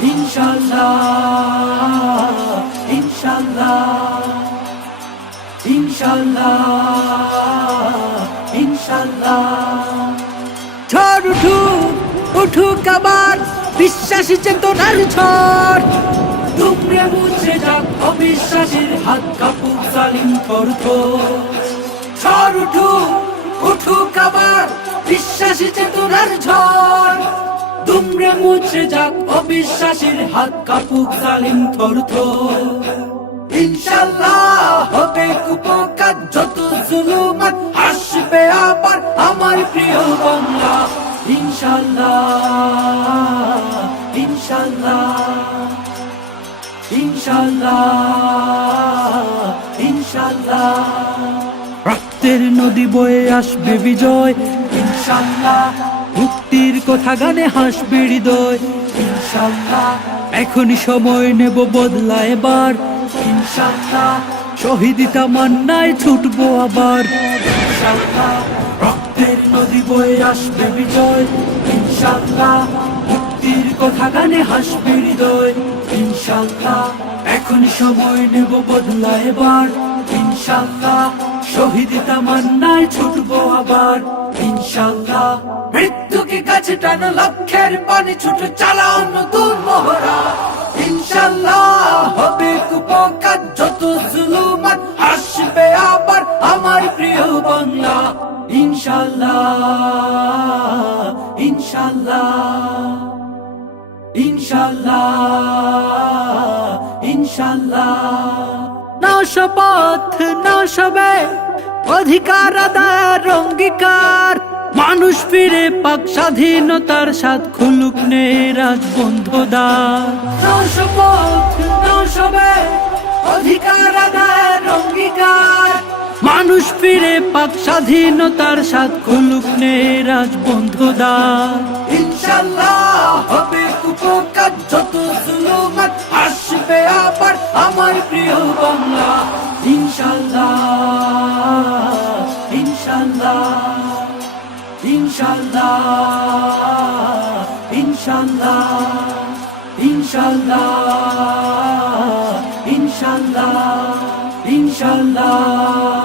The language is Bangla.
ইনশাল্লাহ ইনশাল্লাহ ইনশাল্লাহ ইনশাল্লাহ। ঝড় উঠুক উঠুক আবার, বিশ্বাসী চেতনার ঝড়। দুমড়ে মুছে যাক অবিশ্বাসের হাত কাপুক জালিম করত ঝড় উঠুক উঠুক আবার, বিশ্বাসী চেতনার ঝড়। দুমড়ে মুছে যাক অবিশ্বাসের হাত, কাপুক জালিম থরথ ইনশাল্লাহ হবে কুপকার, যত জুলুমাত আসবে আবার আমার প্রিয় বাংলা। ইনশাল্লাহ ইনশাল্লাহ ইনশাল্লাহ ইনশাল্লাহ রক্তের নদী বয়ে আসবে বিজয়। ইনশাল্লাহ মুক্তির কথা গানে হাসবে হৃদয়। ইনশাল্লাহ এখনই সময় নেব বদলা এবার। শহীদিতা মান্নায় ছুটবো আবার। রক্তের নদী বয়ে আসবে বিজয়। ইনশাল্লাহ মুক্তির কথা গানে হাসবে হৃদয়। ইনশাল্লাহ এখনই সময় নেব বদলা এবার। ইনশাল্লাহ শহীদিতা মান্নায় ছুটবো আবার। ইনশাল্লাহ মৃত্যুকে কাছে টানো, লক্ষ্যের পানে ছুট চালাও নতুন মহড়া। ইনশাল্লাহ হবে কুপকার যত জুলুমাত আসবে আবার আমার প্রিয় বাংলা। ইনশাল্লাহ ইনশাল্লাহ ইনশাল্লাহ ইনশাল্লাহ। নাও শপথ নাও সবে অধিকার আদার অঙ্গীকার। মানুষ ফিরে পাক স্বাধীনতার স্বাদ খুলুক নে রাজবন্ধুদার। নাও শপথ নাও সবে অধিকার আদার অঙ্গীকার। মানুষ ফিরে পাক স্বাধীনতার স্বাদ খুলুক নে রাজবন্ধুদার। প্রিয় বাংলা ইনশাল্লাহ ইনশাল্লাহ ইনশাল্লাহ ইনশাল্লাহ ইনশাল্লাহ ইনশাল্লাহ ইনশাল্লাহ।